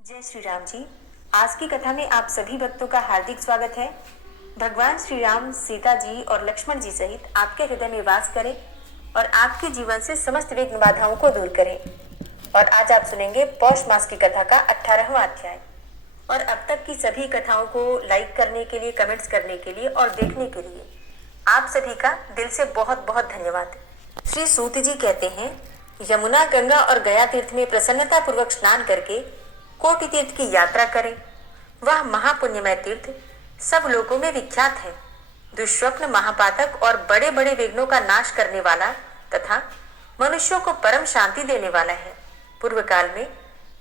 जय श्री राम जी। आज की कथा में आप सभी भक्तों का हार्दिक स्वागत है। भगवान श्री राम सीता जी और लक्ष्मण जी सहित आपके हृदय में वास करें और आपके जीवन से समस्त विघ्न बाधाओं को दूर करें। और आज आप सुनेंगे पौष मास की कथा का 18वां अध्याय। और अब तक की सभी कथाओं को लाइक करने के लिए, कमेंट्स करने के लिए और देखने के लिए आप सभी का दिल से बहुत बहुत धन्यवाद। श्री सूत जी कहते हैं, यमुना, गंगा और गया तीर्थ में प्रसन्नता पूर्वक स्नान करके कोटि तीर्थ की यात्रा करें। वह महापुण्यमय तीर्थ सब लोगों में विख्यात है। दुष्स्वप्न, महापातक और बड़े बड़े विघ्नों का नाश करने वाला तथा मनुष्यों को परम शांति देने वाला है। पूर्व काल में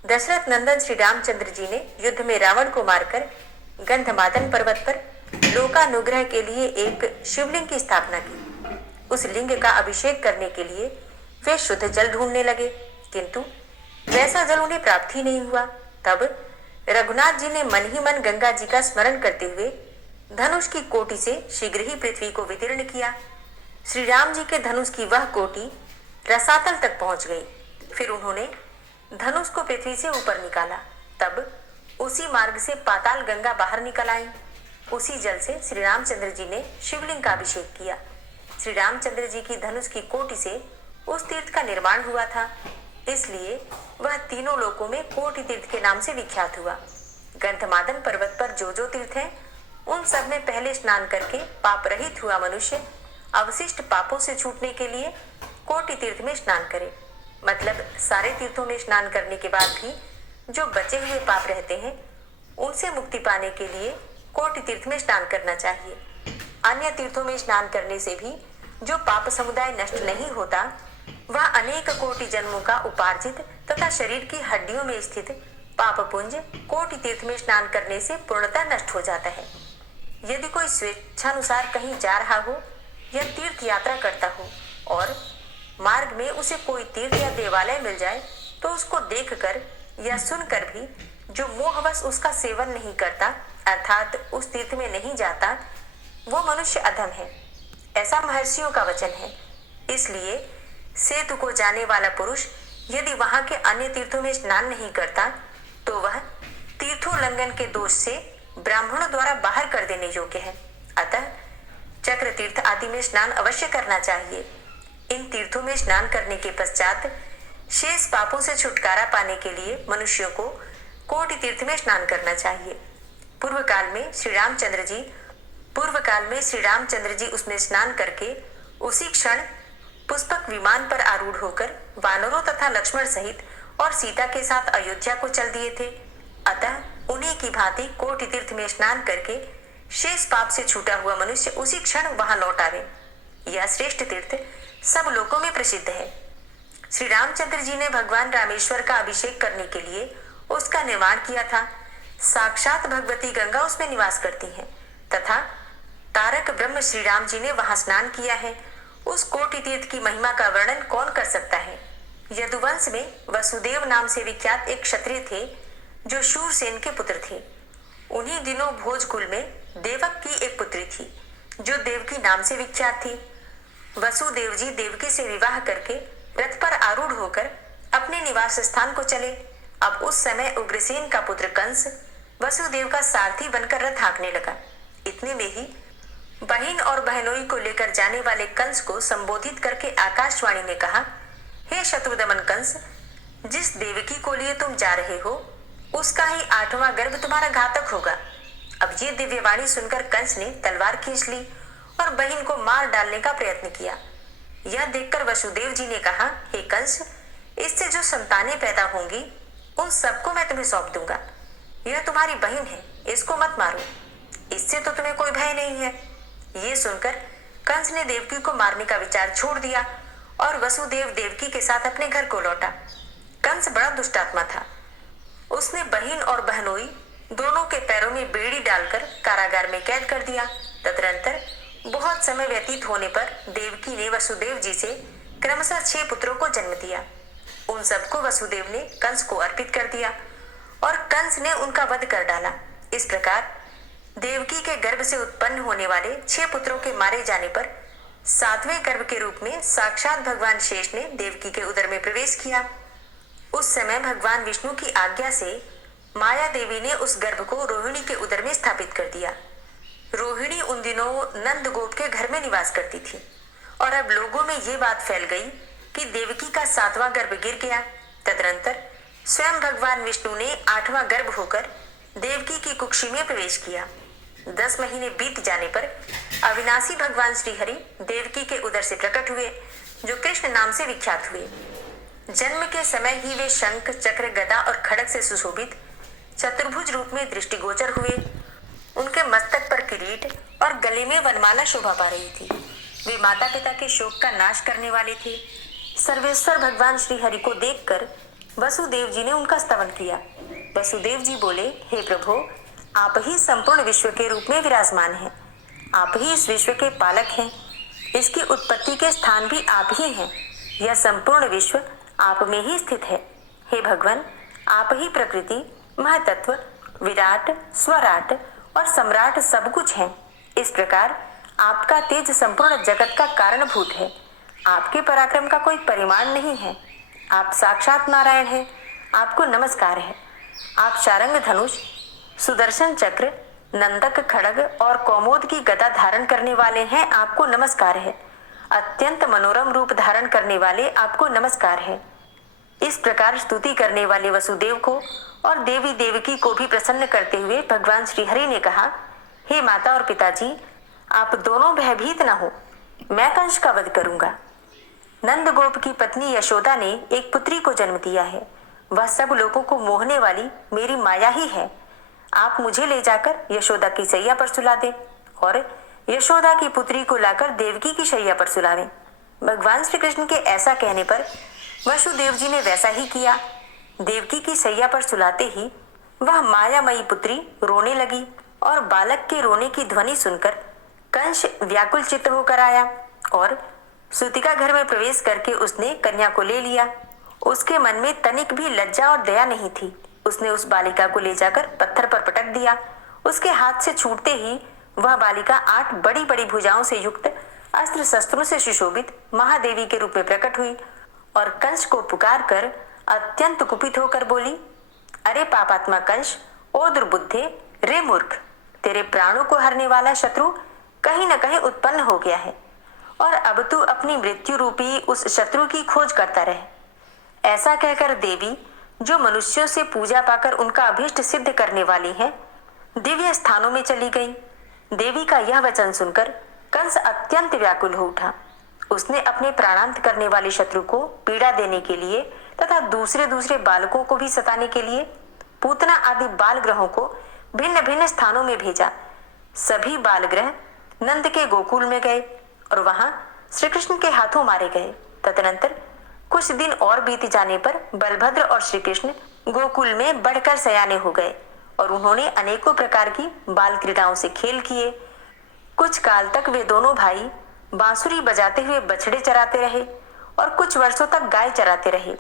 दशरथ नंदन श्री रामचंद्र जी ने युद्ध में रावण को मारकर गंधमादन पर्वत पर लोकानुग्रह के लिए एक शिवलिंग की स्थापना की। उस लिंग का अभिषेक करने के लिए वे शुद्ध जल ढूंढने लगे, किंतु वैसा जल उन्हें प्राप्त ही नहीं हुआ। तब रघुनाथ जी ने मन ही मन गंगा जी का स्मरण करते हुए धनुष की कोटि से शीघ्र ही पृथ्वी को वितीर्ण किया। श्री राम जी के धनुष की वह कोटि रसातल तक पहुंच गई। फिर उन्होंने धनुष को पृथ्वी से ऊपर निकाला। तब उसी मार्ग से पाताल गंगा बाहर निकल आई। उसी जल से श्री रामचंद्र जी ने शिवलिंग का अभिषेक किया। श्री रामचंद्र जी की धनुष की कोटि से उस तीर्थ का निर्माण हुआ था, इसलिए वह तीनों लोकों में कोटि तीर्थ के नाम से विख्यात हुआ। गंधमादन पर्वत पर जो तीर्थ हैं, उन सब में पहले स्नान करके पाप रहित हुआ मनुष्य अवशिष्ट पापों से छूटने के लिए कोटि तीर्थ में स्नान करे। मतलब सारे तीर्थों में स्नान करने के बाद भी जो बचे हुए पाप रहते हैं, उनसे मुक्ति पाने के लिए कोटि तीर्थ में स्नान करना चाहिए। अन्य तीर्थों में स्नान करने से भी जो पाप समुदाय नष्ट नहीं होता, वह अनेक कोटि जन्मों का उपार्जित तथा शरीर की हड्डियों में स्थित पाप पुंज कोटि तीर्थ में स्नान करने से पूर्णतः नष्ट हो जाता है। यदि कोई स्वेच्छानुसार कहीं जा रहा हो या तीर्थ यात्रा करता हो और मार्ग में उसे कोई तीर्थ या देवालय मिल जाए, तो उसको देखकर या सुनकर भी जो मोहवश उसका सेवन नहीं करता, अर्थात उस तीर्थ में नहीं जाता, वो मनुष्य अधम है। ऐसा महर्षियों का वचन है। इसलिए सेतु को जाने वाला पुरुष यदि वहां के अन्य तीर्थों में स्नान नहीं करता, तो वह तीर्थोल्लंघन के दोष से ब्राह्मणों द्वारा बाहर कर देने योग्य है। अतः चक्र तीर्थ आदि में स्नान अवश्य करना चाहिए। इन तीर्थों में स्नान करने के पश्चात शेष पापों से छुटकारा पाने के लिए मनुष्यों को कोटि तीर्थ में स्नान करना चाहिए। पूर्व काल में श्री रामचंद्र जी उसमें स्नान करके उसी क्षण पुष्पक विमान पर आरूढ़ होकर वानरों तथा लक्ष्मण सहित और सीता के साथ अयोध्या को चल दिए थे। अतः उन्हीं की भांति कोटि तीर्थ में स्नान करके शेष पाप से छूटा हुआ मनुष्य उसी क्षण वहां लौट आवे। यह श्रेष्ठ तीर्थ सब लोकों में प्रसिद्ध है। श्री रामचंद्र जी ने भगवान रामेश्वर का अभिषेक करने के लिए उसका निर्माण किया था। साक्षात भगवती गंगा उसमें निवास करती हैं तथा तारक ब्रह्म श्री राम जी ने वहां स्नान किया है। उस कोटि तीर्थ की महिमा का वर्णन कौन कर सकता है। यदुवंश में वसुदेव नाम से विख्यात एक क्षत्रिय थे जो शूरसेन के पुत्र थे। उन्हीं दिनों भोजकुल में देवक की एक पुत्री थी जो देवकी नाम से विख्यात थी। वसुदेव जी देवकी से विवाह करके रथ पर आरूढ़ होकर अपने निवास स्थान को चले। अब उस समय उग्रसेन का पुत्र कंस वसुदेव का सारथी बनकर रथ हाँकने लगा। इतने में ही बहन और बहनोई को लेकर जाने वाले कंस को संबोधित करके आकाशवाणी ने कहा, हे शत्रुदमन कंस, जिस देवकी को लिए तुम जा रहे हो उसका ही 8वां गर्भ तुम्हारा घातक होगा। अब ये दिव्य वाणी सुनकर कंस ने तलवार खींच ली और बहन को मार डालने का प्रयत्न किया। यह देखकर वसुदेव जी ने कहा, हे कंस, इससे जो संतानें पैदा होंगी उन सबको मैं तुम्हें सौंप दूंगा। यह तुम्हारी बहन है, इसको मत मारो, इससे तो तुम्हें कोई भय नहीं है। ये सुनकर कंस ने देवकी को मारने का विचार छोड़ दिया और वसुदेव देवकी के साथ अपने घर को लौटा। कंस बड़ा दुष्टात्मा था। उसने बहन और बहनोई दोनों के पैरों में बेड़ी डालकर कारागार में कैद कर दिया। तदनंतर बहुत समय व्यतीत होने पर देवकी ने वसुदेव जी से क्रमशः 6 पुत्रों को जन्म दिया। उन सबको वसुदेव ने कंस को अर्पित कर दिया और कंस ने उनका वध कर डाला। इस प्रकार देवकी के गर्भ से उत्पन्न होने वाले 6 पुत्रों के मारे जाने पर 7वें गर्भ के रूप में साक्षात भगवान शेष ने देवकी के उदर में प्रवेश किया। उस समय भगवान विष्णु की आज्ञा से माया देवी ने उस गर्भ को रोहिणी के उदर में स्थापित कर दिया। रोहिणी उन दिनों नंदगोप के घर में निवास करती थी और अब लोगों में ये बात फैल गई कि देवकी का 7वां गर्भ गिर गया। तदनंतर स्वयं भगवान विष्णु ने 8वां गर्भ होकर देवकी की कुक्षी में प्रवेश किया। 10 महीने बीत जाने पर अविनाशी भगवान श्रीहरि देवकी के उदर से प्रकट हुए, जो कृष्ण नाम से विख्यात हुए। जन्म के समय ही वे शंख, चक्र, गदा और खड़ग से सुशोभित चतुर्भुज रूप में दृष्टिगोचर हुए। उनके मस्तक पर किरीट और गले में वनमाला शोभा पा रही थी। वे माता पिता के शोक का नाश करने वाले थे। सर्वेश्वर भगवान श्री हरि को देखकर वसुदेव जी ने उनका स्तवन किया। वसुदेव जी बोले, हे प्रभु, आप ही संपूर्ण विश्व के रूप में विराजमान हैं। आप ही इस विश्व के पालक हैं। इसकी उत्पत्ति के स्थान भी आप ही हैं। यह संपूर्ण विश्व आप में ही स्थित है। हे भगवान, आप ही प्रकृति, महतत्व, विराट, स्वराट और सम्राट सब कुछ हैं। इस प्रकार आपका तेज संपूर्ण जगत का कारणभूत है। आपके पराक्रम का कोई परिमाण नहीं है। आप साक्षात नारायण हैं। आपको नमस्कार है। आप शारंग धनुष, सुदर्शन चक्र, नंदक खड़ग और कौमोद की गदा धारण करने वाले हैं। आपको नमस्कार है। अत्यंत मनोरम रूप धारण करने वाले आपको नमस्कार है। इस प्रकार स्तुति करने वाले वसुदेव को और देवी देवकी को भी प्रसन्न करते हुए भगवान श्रीहरि ने कहा, हे माता और पिताजी, आप दोनों भयभीत न हो। मैं कंस का वध करूंगा। नंद गोप की पत्नी यशोदा ने एक पुत्री को जन्म दिया है। वह सब लोगों को मोहने वाली मेरी माया ही है। आप मुझे ले जाकर यशोदा की शैया पर सुला दे और यशोदा की पुत्री को लाकर देवकी की शैया पर सुलावें। भगवान श्री कृष्ण के ऐसा कहने पर वसुदेव जी ने वैसा ही किया। देवकी की शैया पर सुलाते ही वह मायामयी पुत्री रोने लगी और बालक के रोने की ध्वनि सुनकर कंस व्याकुल चित्त होकर आया और सूतिका घर में प्रवेश करके उसने कन्या को ले लिया। उसके मन में तनिक भी लज्जा और दया नहीं थी। उसने उस बालिका को ले जाकर पत्थर पर पटक दिया। उसके हाथ से छूटते ही वह बालिका 8 बड़ी बड़ी भुजाओं से युक्त, अस्त्र शस्त्रों से सुशोभित महादेवी के रूप में प्रकट हुई और कंस को पुकार कर अत्यंत कुपित होकर बोली, अरे पापात्मा कंस, ओ दुर्बुद्धे, रे मूर्ख, तेरे प्राणों को हरने वाला शत्रु कहीं न कहीं उत्पन्न हो गया है और अब तू अपनी मृत्यु रूपी उस शत्रु की खोज करता रहे। ऐसा कहकर देवी, जो मनुष्यों से पूजा पाकर उनका अभीष्ट सिद्ध करने वाली है, दिव्य स्थानों में चली गई। देवी का यह वचन सुनकर कंस अत्यंत व्याकुल हो उठा। उसने अपने प्राणांत करने वाले शत्रु को पीड़ा देने के लिए तथा दूसरे दूसरे बालकों को भी सताने के लिए पूतना आदि बाल ग्रहों को भिन्न भिन्न स्थानों में भेजा। सभी बाल ग्रह नंद के गोकुल में गए और वहां श्री कृष्ण के हाथों मारे गए। तदनंतर कुछ दिन और बीत जाने पर बलभद्र और श्री कृष्ण गोकुल में बढ़कर सयाने हो गए और उन्होंने अनेकों प्रकार की बाल क्रीड़ाओं से खेल किए। कुछ काल तक वे दोनों भाई बांसुरी बजाते हुए बछड़े चराते रहे और कुछ वर्षों तक गाय चराते रहे।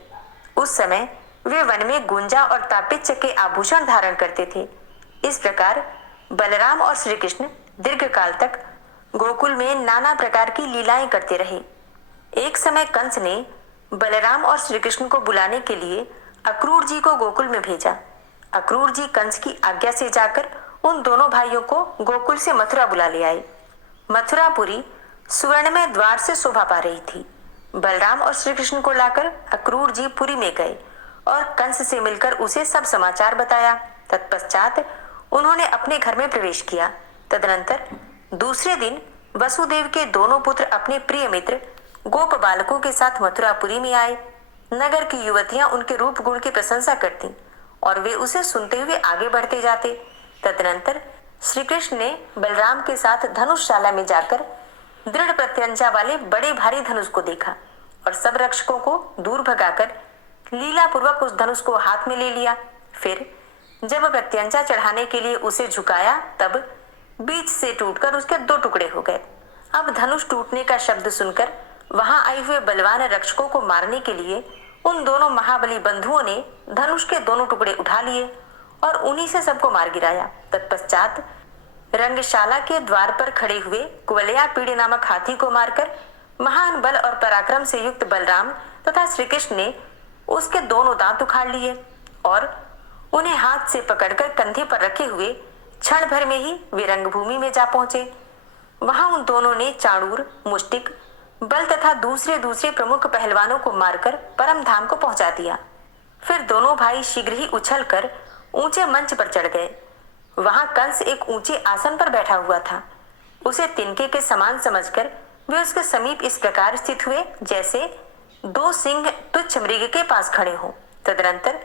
उस समय वे वन में गुंजा और तापिच्य के आभूषण धारण करते थे। इस प्रकार बलराम और श्री कृष्ण दीर्घ काल तक गोकुल में नाना प्रकार की लीलाएं करते रहे। एक समय कंस ने बलराम और श्री कृष्ण को बुलाने के लिए अक्रूर जी को गोकुल में भेजा। अक्रूर जी कंस की आज्ञा से जाकर उन दोनों भाइयों को गोकुल से मथुरा बुला ले आए। मथुरापुरी सुवर्णमय द्वार से शोभा पा रही थी। बलराम और श्री कृष्ण को लाकर अक्रूर जी पुरी में गए और कंस से मिलकर उसे सब समाचार बताया। तत्पश्चात उन्होंने अपने घर में प्रवेश किया। तदनंतर दूसरे दिन वसुदेव के दोनों पुत्र अपने प्रिय मित्र गोप बालकों के साथ मथुरापुरी में आए। नगर की युवतियां उनके रूप गुण की प्रशंसा करती और वे उसे सुनते हुए आगे बढ़ते जाते। तदनंतर श्री कृष्ण ने बलराम के साथ धनुषशाला में जाकर दृढ़ प्रत्यंचा वाले बड़े भारी धनुष को देखा और सब रक्षकों को दूर भगाकर लीला पूर्वक उस धनुष को हाथ में ले लिया। फिर जब प्रत्यंचा चढ़ाने के लिए उसे झुकाया तब बीच से टूटकर उसके 2 टुकड़े हो गए। अब धनुष टूटने का शब्द सुनकर वहां आए हुए बलवान रक्षकों को मारने के लिए उन दोनों महाबली बंधुओं ने धनुष के दोनों टुकड़े उठा लिए और उन्हीं से सबको मार गिराया। तत्पश्चात रंगशाला के द्वार पर खड़े हुए कुवलया पीड़ नामक हाथी को मारकर महान बल और पराक्रम से युक्त बलराम तथा श्री कृष्ण ने उसके दोनों दांत उखाड़ लिए और उन्हें हाथ से पकड़कर कंधे पर रखे हुए क्षण भर में ही वे रंगभूमि में जा पहुंचे। वहां उन दोनों ने चाणूर, मुष्टिक बल तथा दूसरे दूसरे प्रमुख पहलवानों को मारकर परम धाम को पहुंचा दिया। फिर दोनों भाई शीघ्र ही उछलकर ऊंचे मंच पर चढ़ गए। वहां कंस एक ऊंचे आसन पर बैठा हुआ था। उसे तिनके के समान समझकर वे उसके समीप इस प्रकार स्थित हुए जैसे दो सिंह तुच्छ मृग के पास खड़े हों। तदनंतर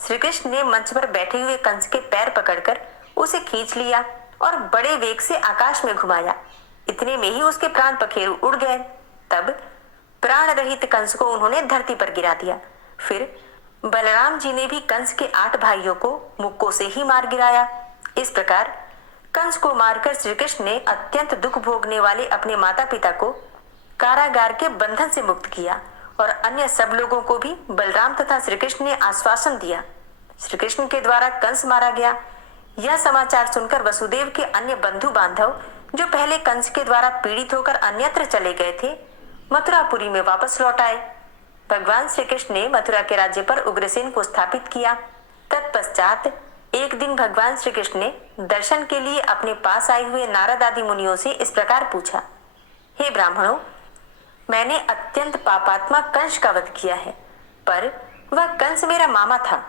श्री कृष्ण ने मंच पर बैठे हुए कंस के पैर पकड़कर उसे खींच लिया और बड़े वेग से आकाश में घुमाया। इतने में ही उसके प्राण पखेरु उड़ गए। तब प्राण रहित कंस को उन्होंने धरती पर गिरा दिया। फिर बलराम जी ने भी कंस के 8 भाइयों को मुक्कों से ही मार गिराया। इस प्रकार कंस को मारकर श्री कृष्ण ने अत्यंत दुख भोगने वाले अपने माता पिता को कारागार के बंधन से मुक्त किया और अन्य सब लोगों को भी बलराम तथा श्री कृष्ण ने आश्वासन दिया। श्री कृष्ण के द्वारा कंस मारा गया, यह समाचार सुनकर वसुदेव के अन्य बंधु बांधव जो पहले कंस के द्वारा पीड़ित होकर अन्यत्र चले गए थे, मथुरापुरी में वापस लौट आए। भगवान श्री कृष्ण ने मथुरा के राज्य पर उग्रसेन को स्थापित किया। तत्पश्चात एक दिन भगवान श्री कृष्ण ने दर्शन के लिए अपने पास आए हुए नारद आदि मुनियों से इस प्रकार पूछा, हे ब्राह्मणों, मैंने अत्यंत पापात्मा कंस का वध किया है, पर वह कंस मेरा मामा था।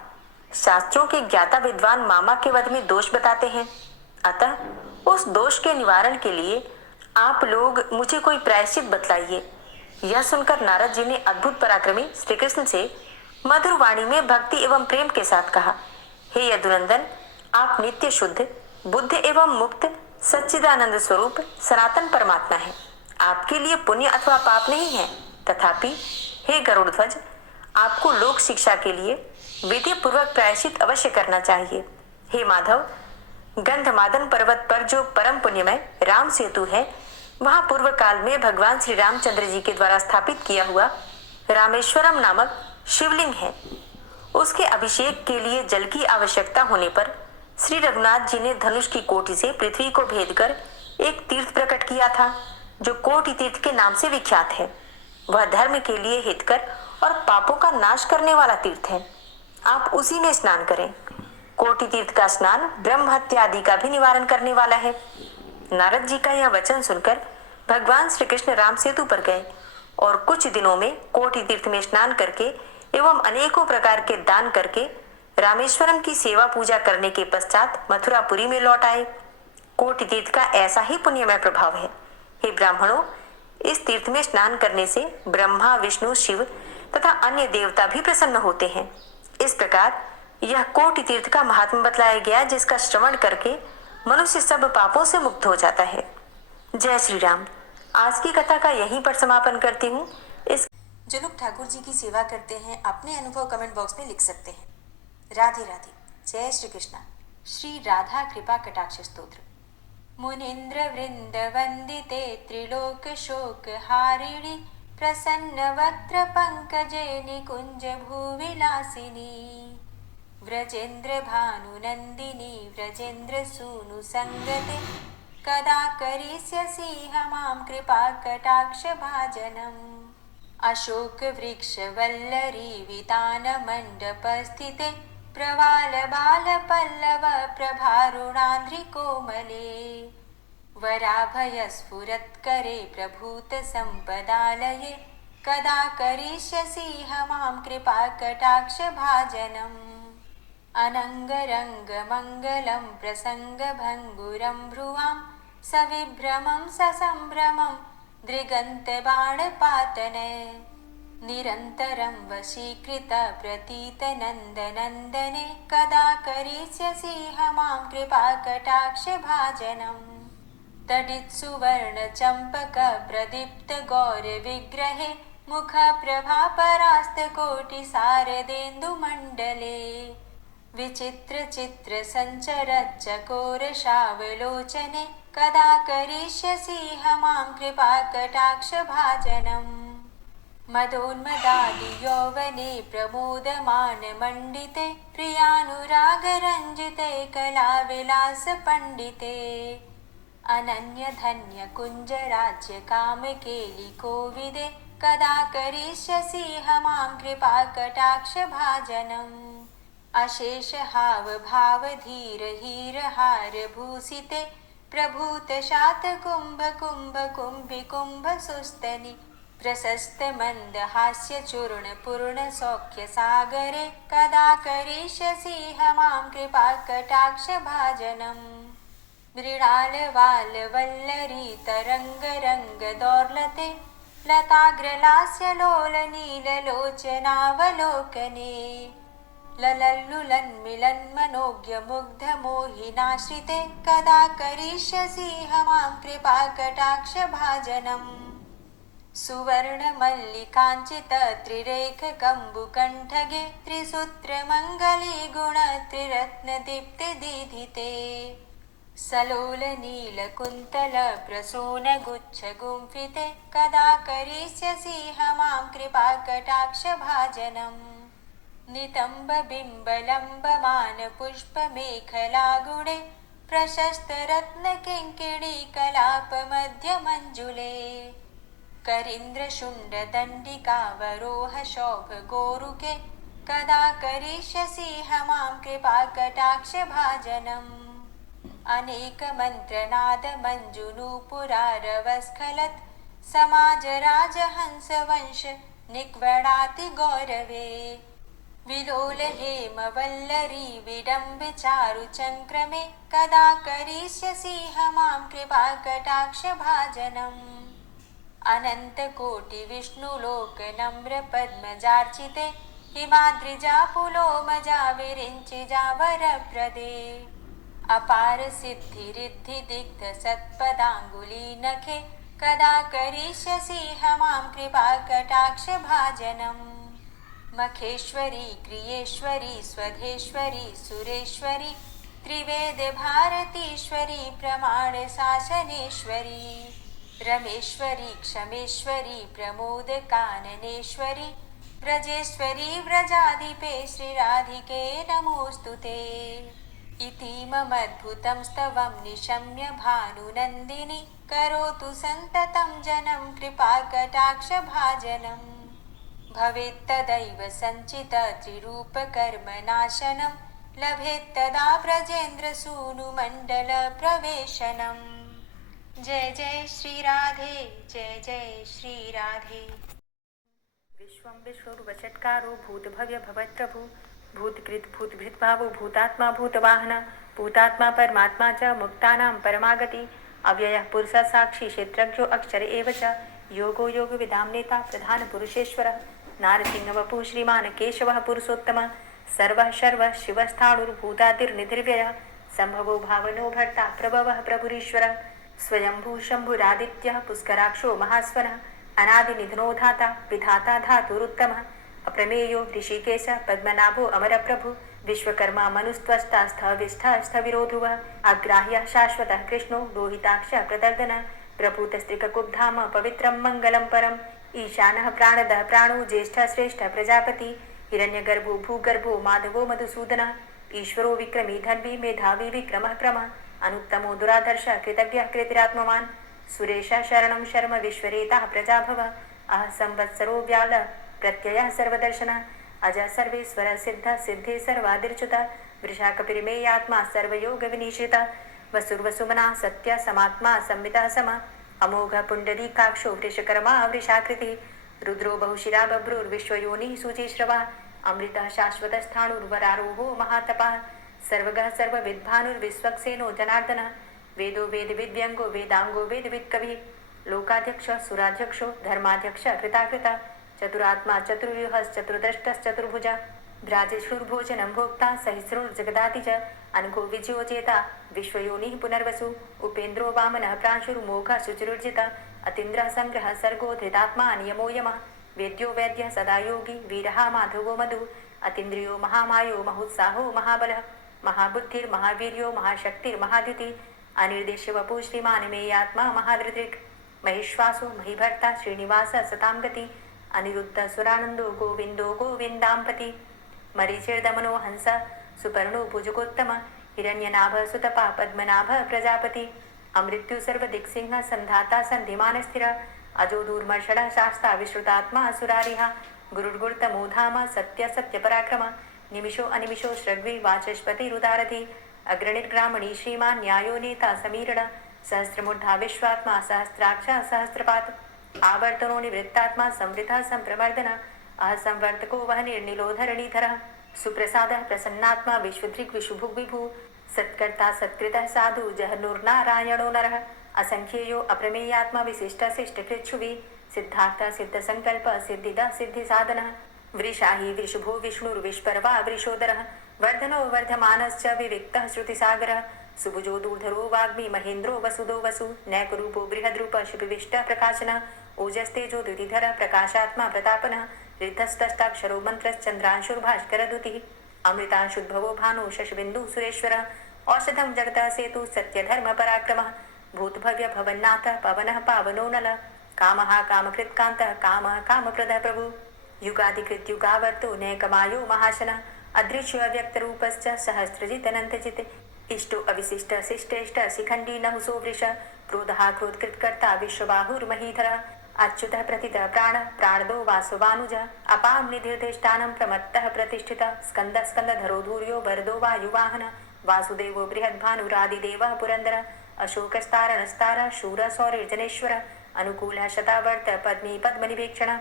शास्त्रों के ज्ञाता विद्वान मामा के वध में दोष बताते हैं, अतः उस दोष के निवारण के लिए आप लोग मुझे कोई प्रायश्चित बतलाइए। यह सुनकर नारद जी ने अद्भुत पराक्रमी श्री कृष्ण से मधुर वाणी में भक्ति एवं प्रेम के साथ कहा, हे यदुनंदन, आप नित्य शुद्ध, बुद्ध एवं मुक्त सच्चिदानंद स्वरूप सनातन परमात्मा है। आपके लिए पुण्य अथवा पाप नहीं है। तथापि हे गरुड़ध्वज, आपको लोक शिक्षा के लिए विधि पूर्वक प्रायश्चित अवश्य करना चाहिए। हे माधव, गंधमादन पर्वत पर जो परम पुण्यमय राम सेतु है, वहां पूर्व काल में भगवान श्री रामचंद्र जी के द्वारा स्थापित किया हुआ रामेश्वरम नामक शिवलिंग है। उसके अभिषेक के लिए जल की आवश्यकता होने पर श्री रघुनाथ जी ने धनुष की कोटि से पृथ्वी को भेद कर एक तीर्थ प्रकट किया था, जो कोटि तीर्थ के नाम से विख्यात है। वह धर्म के लिए हितकर और पापों का नाश करने वाला तीर्थ है। आप उसी में स्नान करें। कोटि तीर्थ का स्नान ब्रह्म हत्या आदि का भी निवारण करने वाला है। नारद जी का यह वचन सुनकर भगवान श्री कृष्ण राम सेतु पर गए और कुछ दिनों में कोटि तीर्थ में स्नान करके एवं अनेकों प्रकार के दान करके रामेश्वरम की सेवा पूजा करने के पश्चात मथुरापुरी में लौट आए। कोटि तीर्थ का ऐसा ही पुण्यमय प्रभाव है। हे ब्राह्मणों, इस तीर्थ में स्नान करने से ब्रह्मा, विष्णु, शिव तथा अन्य देवता भी प्रसन्न होते हैं। इस प्रकार यह कोटि तीर्थ का महात्म्य बतलाया गया, जिसका श्रवण करके मनुष्य सब पापों से मुक्त हो जाता है। जय श्री राम। आज की कथा का यहीं पर समापन करती हूँ। इस जो लोग ठाकुर जी की सेवा करते हैं अपने अनुभव कमेंट बॉक्स में लिख सकते हैं। राधे राधे। जय श्री कृष्णा। श्री राधा कृपा कटाक्ष स्तोत्र। मुनीन्द्र वृंद वंदिते त्रिलोक शोक हारिणी प्रसन्न वक्त्र पंकजे निकुंज भूविलासिनी व्रजेन्द्र भानुनंदिनी व्रजेन्द्र सूनु संगते कदा करिष्यसि मां कृपा कटाक्ष भाजनम्। अशोक वृक्ष वल्लरी वितान मंडप स्थिते प्रवाल बाल पल्लव प्रभारुणांध्रि कोमले वराभय स्फुरत्करे प्रभूत संपदालये कदा करिष्यसि मां कृपा कटाक्ष भाजनम्। अनंगरंग मंगलम प्रसंग भंगुरं भ्रुवां सविभ्रमं ससंभ्रमं दृगन्त बाणपातने निरन्तरं वशीकृत प्रतीत नन्दनन्दने कदा करिष्यसि मां कृपा कटाक्ष भाजनम्। तडित् सुवर्ण चंपक प्रदीप्त गौर विग्रहे मुख प्रभा परास्त कोटि शारदेन्दु मंडले विचित्र चित्र संचरत् चकोर शावलोचने कदा करिष्यसि मां कृपा कटाक्ष भाजनम्। मदोन्मदादि यौवने प्रमोदमान मंडिते प्रियानुराग रंजिते कला विलास पंडिते अनन्य धन्य कुंज राज्य काम केलि कोविदे कदा करिष्यसि मां कृपा कटाक्ष भाजनम्। अशेष हाव भाव धीर हीर हार भूषिते प्रभूत शात कुंभ कुंभ कुंभि कुंभ सुस्तनि प्रशस्त मंद हास्य चूर्ण पूर्ण सौख्य सागरे कदा करिष्यसि हमां कृपा कटाक्ष भाजनम् मृणाल वाल वल्लरी तरंग रंग दौर्लते लताग्रलास्य लोल नील लोचनावलोकने ललल्लुलन्मिलन्मनोज्ञ मुग्ध मोहिनाश्रिते कदा करिष्यसि हमां कृपा कटाक्ष भाजनम् सुवर्णमल्लिकाञ्चित त्रिरेख कम्बुकण्ठगे त्रिसूत्रमङ्गली गुण त्रिरत्नदीप्ति दीधिते सलोल नीलकुन्तल प्रसून गुच्छ गुंफिते कदा करिष्यसि हमां कृपा कटाक्ष भाजनम् नितम्ब बिम्बलम्बमान पुष्पमेखलागुणे प्रशस्त रत्न किङ्किणी कलाप मध्य मञ्जुले करीन्द्रशुण्ड दण्डिकावरोह शोभ गोरुके कदा करिष्यसि हमां कृपा कटाक्ष भाजनम् अनेक मंत्रनाद मंजुनूपुरारवस्खलत् समाज राजहंस वंश निक्वणाति गौरवे विलोल हेम वल्लरी विडम्ब चारु चंक्रमे कदा करिष्यसि हमां कृपा कटाक्ष भाजनम् अनंत कोटि विष्णुलोक नम्र पद्मजार्चिते हिमाद्रिजा पुलोमजा विरिञ्चिजा वरप्रदे अपार सिद्धि रिद्धि दिग्ध सत्पदांगुली नखे कदा करिष्यसि हमां कृपा कटाक्ष भाजनम् मखेश्वरी क्रियेश्वरी स्वधेश्वरी सुरेश्वरी त्रिवेद भारतीश्वरी प्रमाण शासनेश्वरी रमेश्वरी क्षमेश्वरी प्रमोद काननेश्वरी व्रजेश्वरी व्रजाधिपे श्रीराधिके नमोऽस्तुते इतीममद्भुतं स्तवं निशम्य भानुनन्दिनी करोतु सन्ततं जनं कृपाकटाक्ष भाजनम् भवेत्तदैव सञ्चित त्रिरूपकर्मनाशनं लभेत्तदा ब्रजेन्द्रसूनुमण्डलप्रवेशनम् जय जय श्रीराधे जय जय श्रीराधे। विश्वं विश्वरूपचत्कारो भूतभव्य भवत्प्रभु भूतकृत भूतभृद्भावो भूतात्मा भूतवाहन भूतात्मा परमात्मा च मुक्तानां परमागति अव्ययः पुरुषः साक्षी क्षेत्रज्ञो अक्षर एव च योगो योगविदां नेता प्रधान पुरुषेश्वरः नारसिंहवपुः श्रीमान् केशवः पुरुषोत्तमः सर्वः शर्वः शिवस्थाणुर्भूतादिर्निधिर्व्ययः सम्भवो भावनो भर्ता प्रभवः प्रभुरीश्वरः स्वयंभू शम्भुरादित्यः पुष्कराक्षो महास्वनः अनादिनिधनो धाता विधाता धातुरुत्तमः अप्रमेयो ऋषिकेश पद्मनाभो अमरप्रभु विश्वकर्मा मनुस्त्वष्टा स्थविष्ठः स्थविरो ध्रुवः अग्राह्यः शाश्वतः कृष्णो लोहिताक्षः प्रदर्दनः प्रभूतस्त्रिककुब्धाम पवित्रं मङ्गलं परम् ईशानः प्राणदः प्राणो ज्येष्ठः श्रेष्ठः प्रजापति हिरण्यगर्भो भूगर्भो माधवो मधुसूदनः ईश्वरो विक्रमी धन्वी मेधावी विक्रमः क्रमः अनुत्तमो दुराधर्षः कृतज्ञः कृतिरात्मवान् सुरेशः शरणं शर्म विश्वरेताः प्रजाभव अह संवत्सरो व्याल प्रत्ययः सर्वदर्शनः अजः सर्वेश्वर सिद्ध सिद्धे सर्वादिर्च्युतः वृषाकपिरिमेयात्मा सर्वयोगविनिश्रितः वसुर्वसुमना सत्य समात्मा संवितः समः अमोघ पुण्डरीकाक्षो वृषकर्मा वृषाकृतिः रुद्रो बहुशिरा बभ्रुर्विश्वयोनिः शुचिश्रवः अमृतः शाश्वतस्थाणुर्वरारोहो महातपः सर्वगः सर्वविद्भानुर्विश्वक्सेनो जनार्दनः वेदो वेदविद्यङ्गो वेदाङ्गो वेदवित्कविः लोकाध्यक्षः सुराध्यक्षो धर्माध्यक्षः कृताकृतः चतुरात्मा चतुर्व्यूहश्चतुर्द्रष्टश्चतुर्भुजः भ्राजशूर्भोजनं भोक्ता सहिस्रुर्जगदाति च अनघो विजयो जेता विश्वयोनिः पुनर्वसु उपेन्द्रो वामनः प्रांशुर्मोघः शुचिरुर्जितः अतीन्द्रः सङ्ग्रहः सर्गो धृतात्मा नियमो यमः वेद्यो वैद्यः सदा योगी वीरः माधवो मधु अतीन्द्रियो महामायो महोत्साहो महाबलः महाबुद्धिर्महावीर्यो महाशक्तिर्महाद्युतिः अनिर्देश्य वपु श्रीमान् मेयात्मा महाधृतिर् महेश्वासो महीभर्ता श्रीनिवास सतां गति अनिरुद्ध सुरानन्दो गोविन्दो गोविन्दाम्पति मरीचिर्दमनो हंस सुपर्णो भुजगोत्तम हिरण्यनाभ सुतपा पद्मनाभ प्रजापति अमृत्यु सर्वदिक्सिंह संधाता संधिमान स्थिर अजो दूर्मर्षण शास्ता विश्रुतात्मा सुरारिः गुरुर्गुर्तमो धाम सत्य सत्य पराक्रम निमिषो अनिमिषो श्रग्वी वाचस्पतिरुदारथि अग्रणिर्ग्रामणी श्रीमान् न्यायो नेता समीरण सहस्रमूर्धा विश्वात्मा सहस्राक्ष सहस्रपात् आवर्तनो निवृत्तात्मा संवृता संप्रमर्दन असंवर्तको वह निर्निलो धरणीधरः सुप्रसादः प्रसन्नात्मा विश्वदृक् विशुभुग् विभु सत्कर्ता सत्कृतः साधु जहनुर्नारायणो नरः असंख्येयो अप्रमेयात्मा विशिष्टशिष्टकृच्छुवि सिद्धार्थ सिद्धसङ्कल्प सिद्धिदा सिद्धिसाधनः वृषाहि वृषभो विष्णुर्विष्पर्वा वृषोदरः वर्धनो वर्धमानश्च विविक्तः श्रुतिसागरः सुभुजो दूर्धरो वाग्मी महेन्द्रो वसुदो वसु नैकरूपो बृहद्रूप शिपिविष्टः प्रकाशनः ओजस्तेजो द्युतिधरः प्रकाशात्मा प्रतापनः ऋद्धस्तष्टाक्षरो मन्त्रश्चन्द्रांशुर्भास्करदुतिः अमृतांशुद्भवो भानु शशबिन्दुः सुरेश्वरः औषधं जगतः सेतु सत्यधर्मपराक्रमः भूतभव्य भवन्नाथः पवनः पावनो नलः कामः कामकृत्कान्तः कामः कामप्रदः प्रभु युगाधिकृत युगावर्तो नैकमायो महाशनः अदृश्य अव्यक्तरूपश्च सहस्रजितनन्तजित् इष्टो अविशिष्ट शिष्टेष्ट शिखण्डी नहुसो वृष क्रोधः क्रोधकृत्कर्ता विश्वबाहुर्महीधरः अच्युतः प्रतितः प्राणः प्राणदो वासवानुजः अपां निधिर्धिष्ठानं प्रमत्तः प्रतिष्ठितः स्कन्दः स्कन्दधरो धूर्यो वरदो वायुवाहनः वासुदेवो बृहद्भानुरादिदेवः पुरन्दरः अशोकस्तारणस्तारः शूरः सौरिर्जनेश्वरः अनुकूलः शतावर्त पद्मी पद्मनिभीक्षणः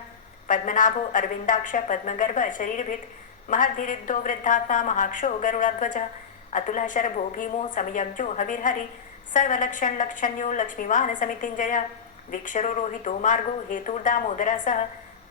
पद्मनाभो अरविन्दाक्ष पद्मगर्भ शरीरभृत् महद्भिरुद्धो वृद्धात्मा महाक्षो गरुडध्वजः अतुलः शरभो भीमो समयज्ञो हविर्हरि सर्वलक्षणलक्षण्यो लक्ष्मीवान् समितिञ्जयः वीक्षरो रोहितो मार्गो हेतुर्दामोदरः सः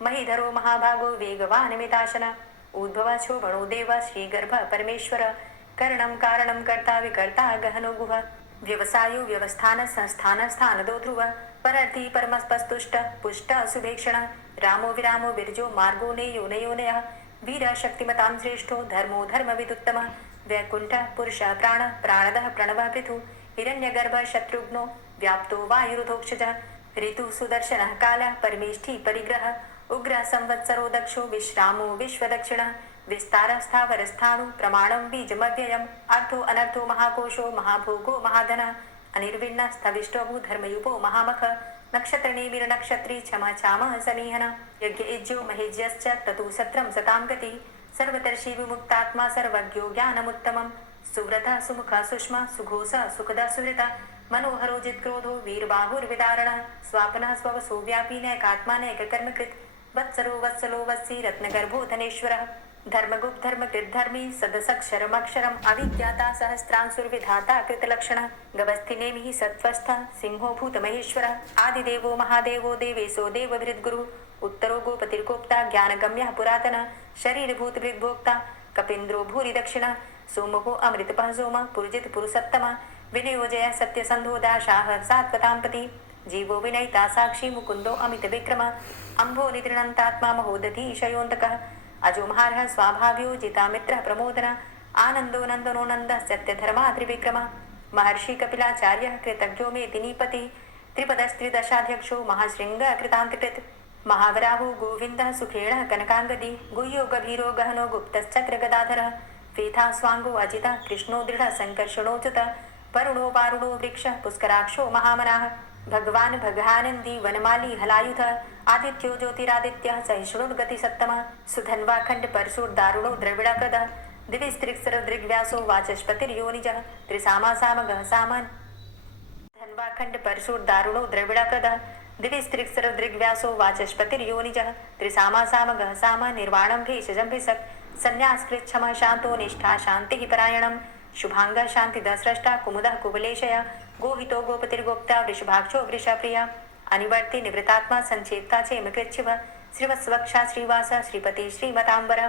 महीधरो महाभागो वेगवान् मिताशनः उद्भवः शोभणो देवः श्रीगर्भः परमेश्वरः करणं कारणं कर्ता विकर्ता गहनो गुहः व्यवसायो व्यवस्थान संस्थान स्थानदो ध्रुवः परर्थी परमस्पस्तुष्टः पुष्टः सुभेक्षणः रामो विरामो विरजो मार्गो नेयो नयोनयः वीरः शक्तिमतां श्रेष्ठो धर्मो धर्मविदुत्तमः वैकुण्ठः पुरुषः प्राणः प्राणदः प्रणवः पृथु हिरण्यगर्भः शत्रुघ्नो व्याप्तो वायुरुधोक्षजः ऋतुः सुदर्शनः कालः परमेष्ठी परिग्रहः उग्रः संवत्सरो दक्षो विश्रामो विश्वदक्षिणः विस्तारः स्थावरस्थाणु प्रमाणं बीजमव्ययम् अर्थो अनर्थो महाकोशो महाभोगो महाधनः अनिर्विण्णः स्थविष्टो धर्मयुपो महामखः नक्षत्रनेमिर्नक्षत्री क्षमा क्षामः समीहनः यज्ञ महेज्यश्च ततु सत्रं सतां गतिः सर्वतर्षि विमुक्तात्मा सर्वज्ञो ज्ञानमुत्तमं सुव्रतः सुमुखः सुष्मा सुघोषः सुखदः सुहृतः मनोहरो जित्क्रोधो वीरबाहुर्विदारणः स्वापनः स्ववसो व्यापी नैकात्मा नैककर्मकृत् वत्सरो वत्सलो वत्सी रत्नगर्भो धनेश्वरः धर्मगुप्त धर्मकृत् धर्मी सदसक्षरमक्षरम् अविज्ञाता सहस्रांशुर्विधाता कृतलक्षणः गवस्थिनेमिः सत्त्वस्थः सिंहो भूतमहेश्वरः आदिदेवो महादेवो देवेशो देवभृद्गुरुः उत्तरो गोपतिर्गोप्ता ज्ञानगम्यः पुरातनः शरीरभूतभृद्भोक्ता कपीन्द्रो भूरि दक्षिणः सोमो अमृतपः सोमः पुरजित पुरुषोत्तमः विनयोजय सत्यसन्धो दाशाः सात्वताम्पति जीवो विनयिता साक्षी मुकुन्दो अमितविक्रमः अम्भो निद्रणन्तात्मा महोदधी शयोन्तकः अजोमहारः स्वाभाव्यो जितामित्रः प्रमोदनः आनन्दो नन्दनो नन्दः सत्यधर्मा त्रिविक्रमः महर्षि कपिलाचार्यः कृतज्ञो मेदिनीपतिः त्रिपदस्त्रिदशाध्यक्षो महाशृङ्गः कृतान्तकृत् महावराहो गोविन्दः सुखेणः कनकाङ्गदी गुह्यो गभीरो गहनो गुप्तश्चक्रगदाधरः वेथा स्वाङ्गो अजितः कृष्णो दृढः सङ्कर्षणोच्युतः वरुणो वारुणो वृक्षः पुष्कराक्षो महामनाः भगवान् भगानन्दी वनमाली हलायुधः आदित्यो ज्योतिरादित्यः सहिष्णुर्गतिसत्तमः सुधन्वाखण्ड परशुर्दारुणो द्रविडप्रदः दिविस्त्रिक्सरदृग्व्यासो वाचस्पतिर्योनिजः त्रिसामासामगः सामन् धन्वाखण्ड परशुर्दारुणो द्रविडप्रदः दिविस्त्रिक्सरदृग्व्यासो वाचस्पतिर्योनिजः त्रिसामासामगः साम निर्वाणं भेषजं भिषक् संन्यासकृच्छमः शान्तो निष्ठा शान्तिः परायणम् शुभांगः शान्तिदः स्रष्टा कुमुदः कुवलेशय गोहितो गोपतिर्गोप्ता वृषभाक्षो वृषप्रिया अनिवर्ति निवृतात्मा संचेत्ता चेमकृच्छिव श्रीवत्सवक्षा श्रीवास श्रीपति श्रीमतांबर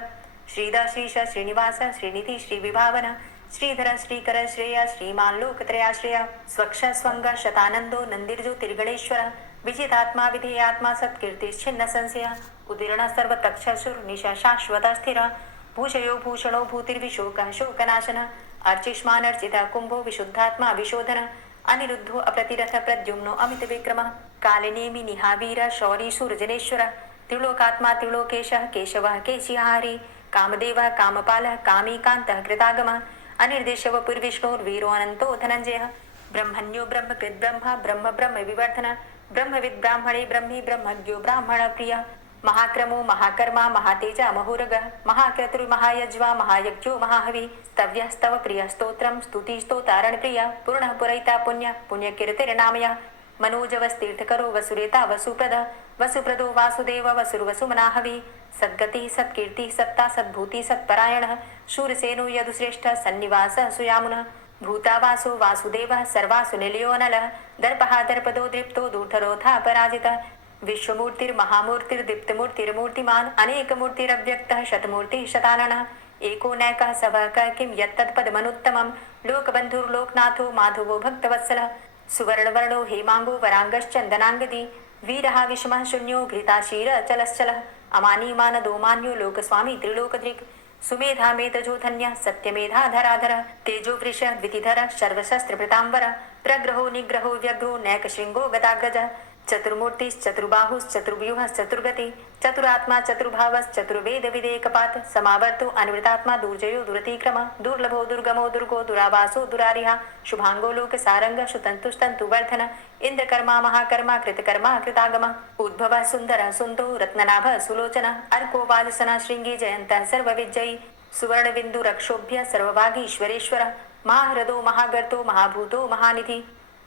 श्रीदा श्रीश श्रीनिवास श्रीनिधि श्रीविभावन श्रीधर श्रीकर श्रेय श्रीमान् लोकत्रयाश्रय स्वक्ष स्वंग शतानंदो नंदिर्ज्योतिर्गणेश्वर विजितात्मा विधेयात्मा सत्कीर्तिश्छिन्न संशय उदीर्ण सर्वतक्षसुर्निशा शाश्वत स्थिर भूषयो भूषणो भूतिर्विशोकः शोकनाशन अर्चिष्मानर्चिता कुंभो विशुद्धात्मा विशोधन अनिरुद्धो अप्रतिरथ प्रद्युम्नो अमित विक्रम कालिनेमि निहावीर शौरी सूर्जनेश्वर त्रिलोकात्मा त्रिलोकेशः केशवः केशिहारी कामदेवः कामपालः कामीकान्तः कृतागमः अनिर्देशव पुर्विष्णुर्वीरो अनन्तो धनञ्जयः ब्रह्मण्यो ब्रह्मकृद् ब्रह्म ब्रह्म ब्रह्म विवर्धन ब्रह्मविद् ब्राह्मणे ब्रह्मी ब्रह्मज्ञो ब्राह्मण प्रिय महाक्रमो महाकर्मा महातेजा महोरगः महाक्रतुर्महायज्वा महायज्ञो महाहवि स्तव्यस्तव प्रियस्तोत्रं स्तुतिस्तोतारणप्रियः पूर्णः पुरैता पुण्यः पुण्यकीर्तिर्नामयः मनोजवस्तीर्थकरो वसुरेता वसुप्रदः वसुप्रदो वासुदेव वसुर्वसुमनाहवि सद्गतिः सत्कीर्तिः सत्ता सद्भूतिः सत्परायणः शूरसेनो यदुश्रेष्ठः सन्निवासः सुयामुनः भूतावासो वासुदेवः सर्वासु निलयो नलः दर्पः दर्पदो दीप्तो दूर्धरोधा पराजितः विश्वमूर्तिर्महामूर्तिर्दीप्तमूर्तिर्मूर्तिमान् अनेकमूर्तिरव्यक्तः शतमूर्तिः शताननः एको नैकः सवः किं यत्तत्पदमनुत्तमं लोकबन्धुर्लोकनाथो माधवो भक्तवत्सलः सुवर्णवर्णो हेमांगो वरांगश्चन्दनांगदी वीरः विषमः शून्यो घृताशीरचलश्चलः अमानीमानदो मान्यो लोकस्वामी त्रिलोकदृक् सुमेधा मेतजोधन्यः सत्यमेधाधराधरः तेजोवृषः द्वितिधरः सर्वशस्त्रभृताम्बरः प्रग्रहो निग्रहो व्यग्रो नैकशृङ्गो गदाग्रजः चतुर्मूर्तिश्चतुर्बाहुश्चतुर्व्यूहश्चतुर्गति चतुरात्मा चतुर्भावश्चतुर्वेद विदेकपात समावर्तो अनवृतात्मा दुर्जयो दुरतिक्रम दुर्लभो दुर्गमो दुर्गो दुरावासो दुरारिहा शुभांगो लोक सारंग सुतंतुस्तंतुवर्धन इंद्रकर्मा महाकर्मा कृतकर्मा कृतागम उद्भव सुंदर सुंदो रत्ननाभ सुलोचन अर्को वाजसन श्रृंगी जयंत सर्वविजयी सुवर्ण बिंदु रक्षोभ्य सर्वभागीश्वरेश्वर महाहृदो महागर्तो महाभूतो महानिधि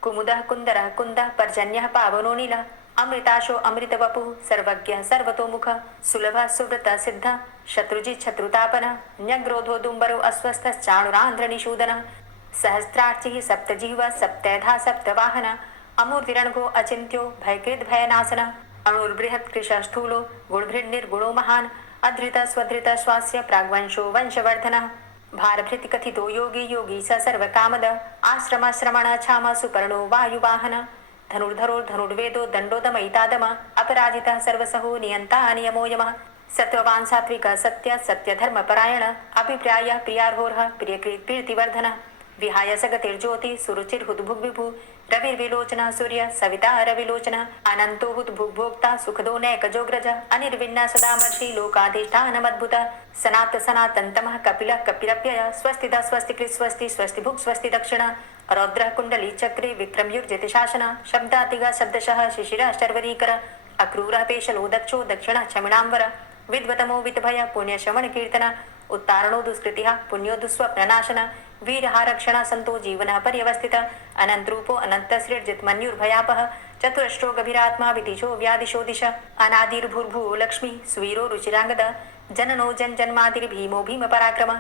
कुमुदः कुंदरः कुंदः पर्जन्यः पावनो नीलः अमृताशो अमृतवपुः सर्वज्ञः सर्वतोमुखः सुलभः सुव्रतः सिद्धः शत्रुजित् शत्रुतापनः न्यग्रोधो दुम्बरो अस्वस्थश्चाणुरान्ध्रनिषूदनः सहस्रार्चिः सप्तजिह्वः सप्तैधा सप्तवाहनः अमूर्तिरणघो अचिन्त्यो भयकृद् भयनाशनः अणुर्बृहत् कृशस्थूलो गुणभृन्निर्गुणो महान् अधृतः स्वधृतः स्वास्य प्राग्वंशो वंशवर्धनः भारभृति कथितो योगी योगी स सर्वकामद आश्रमाश्रमण क्षाम सुपर्णो वायुवाहन धनुर्धरो धनुर्वेदो दंडोदमयितादम अपराजितः सर्वसहो नियंता नियमो यमः सत्ववान् सात्विकः सत्य सत्यधर्मपरायण अभिप्रायः प्रियार्होर्ह प्रियकृत् कीर्तिवर्धनः विहाय सगतिर्ज्योति सुरुचिर्हुद्भुग्विभु रविर्विलोचनः सूर्य सविता रविलोचनः अनंतो हुद्भुग्भोक्ता सुखदो नैकजोग्रजः अनिर्विण्णः सदामर्षि लोकाधिष्ठानमद्भुतः सनात सनातन्तमः कपिलः कपिरप्ययः स्वस्तिदा स्वस्तिकृत् स्वस्ति स्वस्तिभुक् स्वस्ति दक्षिणः रौद्रः कुण्डली चक्रे विक्रमयुर्जित शासनः शब्दातिगः शब्दशः शिशिरः शर्वरीकरः अक्रूरः पेशलो दक्षो दक्षिणः क्षमिणाम्बरः विद्वतमो वितभय पुण्यश्रवण कीर्तन उत्तारणो दुष्कृतिः पुण्यो दुःस्वप्ननाशनः वीरहारक्षण संतो जीवनः पर्यवस्थितः अनन्तरूपो अनन्तसृर्जित मन्युर्भयापः चतुरश्रो गभीरात्मा विदिशो व्यादिशो दिश अनादिर्भूर्भुवो लक्ष्मी सुवीरो रुचिरांगद जननो जन्मादिर्भीमो भीम पराक्रम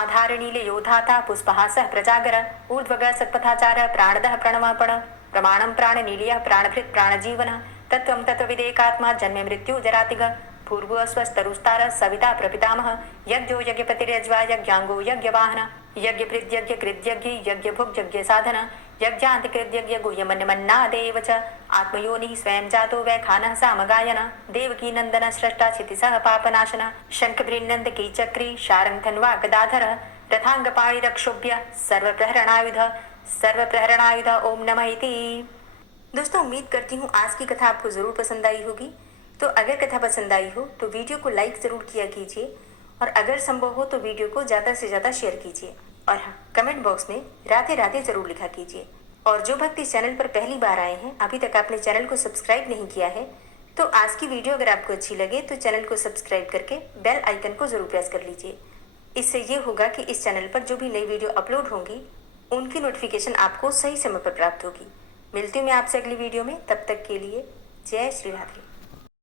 आधारनीलयोधाता पुष्पहासः प्रजागर ऊर्ध्वगः सत्पथाचारः प्राणदः प्रणवपण प्रमाणं प्राणनीलयः प्राणभृत् प्राणजीवनः तत्त्वं तत्त्वविदेकात्मा जन्म मृत्यु जरातिगः पूर्व स्वस्तरुस्तार सविता प्रपितामह यज्ञो यज्ञपतिरज्वा यज्ञांगो यज्ञवाहन यज्ञभृद्यज्ञ कृद्यज्ञ यज्ञभुक् यज्ञ साधन यज्ञान्तिकृद्यज्ञ गुह्यमन्यमन्नादेव च आत्मयोनिः स्वयं जातो वैखानः सामगायन देवकी नंदन स्रष्टा क्षितिसः पापनाशन शंखभृन्नन्दकी चक्री शारंगधन्वा गदाधर रथांगपाणिरक्षोभ्य सर्वप्रहरणायुध ओम नमः इति। दोस्तों, उम्मीद करती हूँ आज की कथा आपको जरूर पसंद आई होगी। तो अगर कथा पसंद आई हो तो वीडियो को लाइक ज़रूर किया कीजिए और अगर संभव हो तो वीडियो को ज़्यादा से ज़्यादा शेयर कीजिए और हाँ, कमेंट बॉक्स में राधे राधे ज़रूर लिखा कीजिए। और जो भक्त इस चैनल पर पहली बार आए हैं, अभी तक आपने चैनल को सब्सक्राइब नहीं किया है, तो आज की वीडियो अगर आपको अच्छी लगे तो चैनल को सब्सक्राइब करके बेल आइकन को ज़रूर प्रेस कर लीजिए। इससे ये होगा कि इस चैनल पर जो भी नई वीडियो अपलोड होंगी उनकी नोटिफिकेशन आपको सही समय पर प्राप्त होगी। मिलती हूँ मैं आपसे अगली वीडियो में, तब तक के लिए जय श्री राधे।